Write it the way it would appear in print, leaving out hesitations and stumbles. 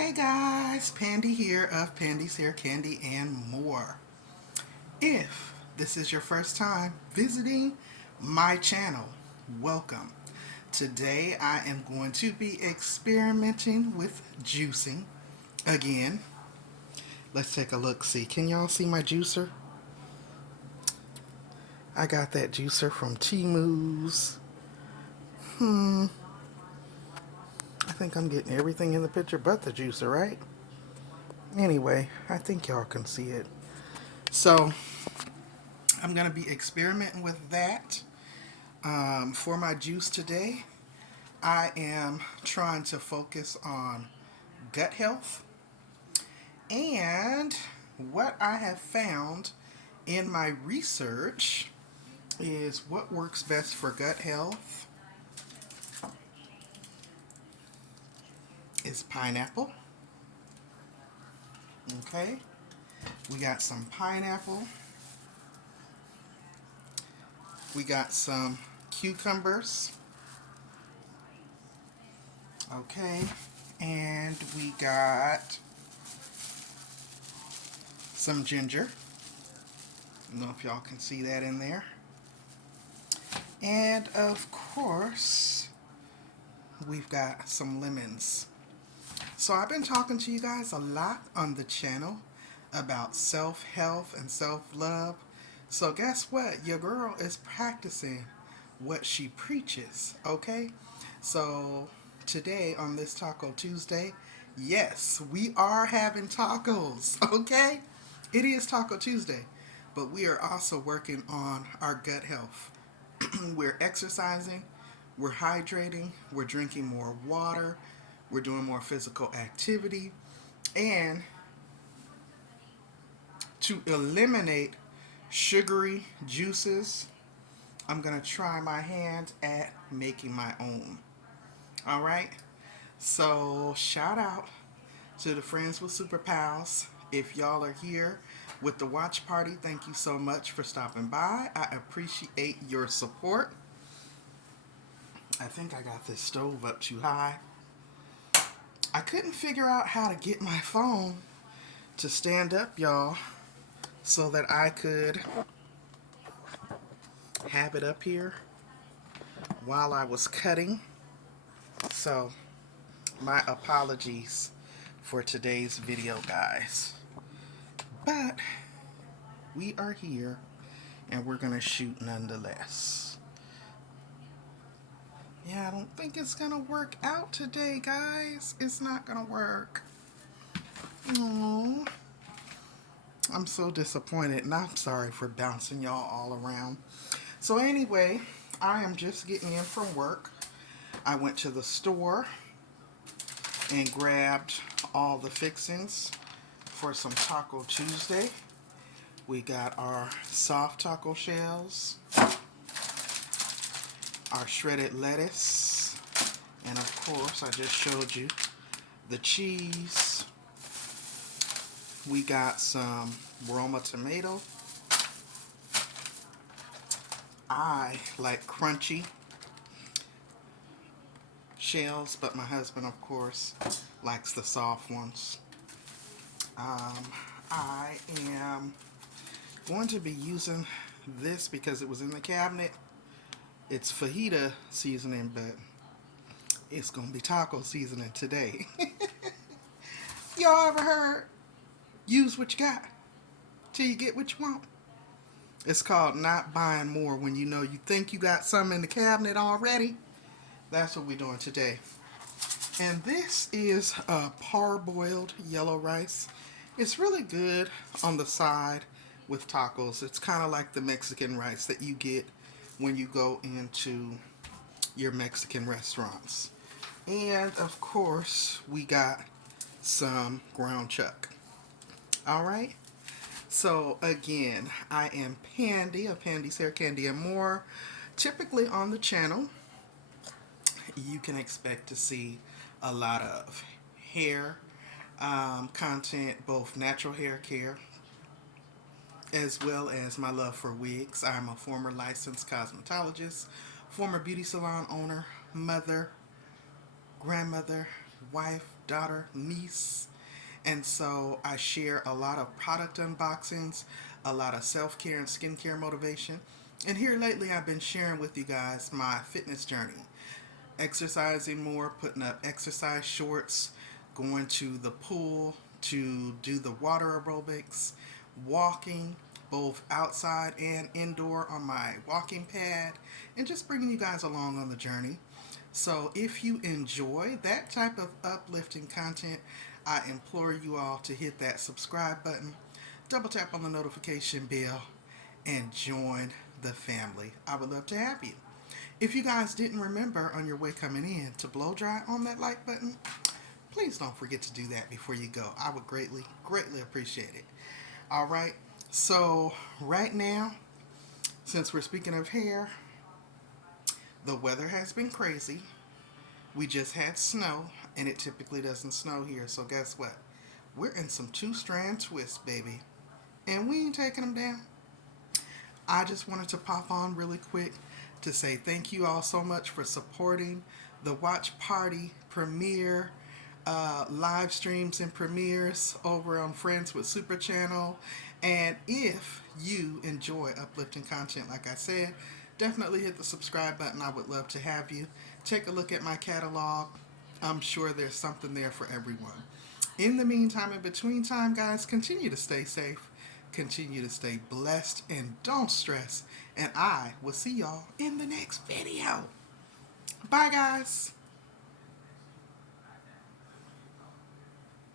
Hey guys, Pandy here of Pandy's Hair Candy and more. If this is your first time visiting my channel, welcome. Today I am going to be experimenting with juicing again. Let's take a look. See, can y'all see my juicer? I got that juicer from Timu's. I think I'm getting everything in the picture but the juicer, right? Anyway, I think y'all can see it. So I'm going to be experimenting with that. For my juice today, I am trying to focus on gut health. And what I have found in my research is what works best for gut health is pineapple. Okay, we got some pineapple. We got some cucumbers. Okay, and we got some ginger. I don't know if y'all can see that in there. And of course, we've got some lemons. So I've been talking to you guys a lot on the channel about self-health and self-love. So guess what? Your girl is practicing what she preaches, okay? So today on this Taco Tuesday, yes, we are having tacos, okay? It is Taco Tuesday, but we are also working on our gut health. We're exercising, we're hydrating, we're drinking more water, we're doing more physical activity, and to eliminate sugary juices, I'm going to try my hand at making my own. All right? So, shout out to the Friends with Superpowers. If y'all are here with the watch party, thank you so much for stopping by. I appreciate your support. I think I got this stove up too high. I couldn't figure out how to get my phone to stand up, y'all, so that I could have it up here while I was cutting. So, my apologies for today's video, guys. But we are here and we're going to shoot nonetheless. Yeah, I don't think it's going to work out today, guys. It's not going to work. Aww. I'm so disappointed, and I'm sorry for bouncing y'all all around. So anyway, I am just getting in from work. I went to the store and grabbed all the fixings for some Taco Tuesday. We got our soft taco shells, our shredded lettuce, and of course, I just showed you the cheese. We got some Roma tomato. I like crunchy shells, but my husband, of course, likes the soft ones. I am going to be using this because it was in the cabinet. It's fajita seasoning, but it's going to be taco seasoning today. Y'all ever heard, use what you got till you get what you want? It's called not buying more when you know you think you got something in the cabinet already. That's what we're doing today. And this is parboiled yellow rice. It's really good on the side with tacos. It's kind of like the Mexican rice that you get when you go into your Mexican restaurants. And of course, we got some ground chuck. All right. So again, I am Pandy of Pandy's Hair Candy and More. Typically on the channel, you can expect to see a lot of hair content, both natural hair care as well as my love for wigs. I'm a former licensed cosmetologist, former beauty salon owner, mother, grandmother, wife, daughter, niece. And so I share a lot of product unboxings, a lot of self-care and skincare motivation. And here lately I've been sharing with you guys my fitness journey. Exercising more, putting up exercise shorts, going to the pool to do the water aerobics, walking both outside and indoor on my walking pad, and just bringing you guys along on the journey. So if you enjoy that type of uplifting content, I implore you all to hit that subscribe button, double tap on the notification bell, and join the family. I would love to have you. If you guys didn't remember on your way coming in to blow dry on that like button, please don't forget to do that before you go. I would greatly, greatly appreciate it. All right. So right now, since we're speaking of hair, the weather has been crazy. We just had snow, and it typically doesn't snow here. So guess what? We're in some two-strand twists, baby. And we ain't taking them down. I just wanted to pop on really quick to say thank you all so much for supporting the watch party premiere live streams and premieres over on Friends with Super Channel. And if you enjoy uplifting content, like I said, definitely hit the subscribe button. I would love to have you. Take a look at my catalog. I'm sure there's something there for everyone. In the meantime, in between time, guys, continue to stay safe, continue to stay blessed, and don't stress. And I will see y'all in the next video. Bye, guys.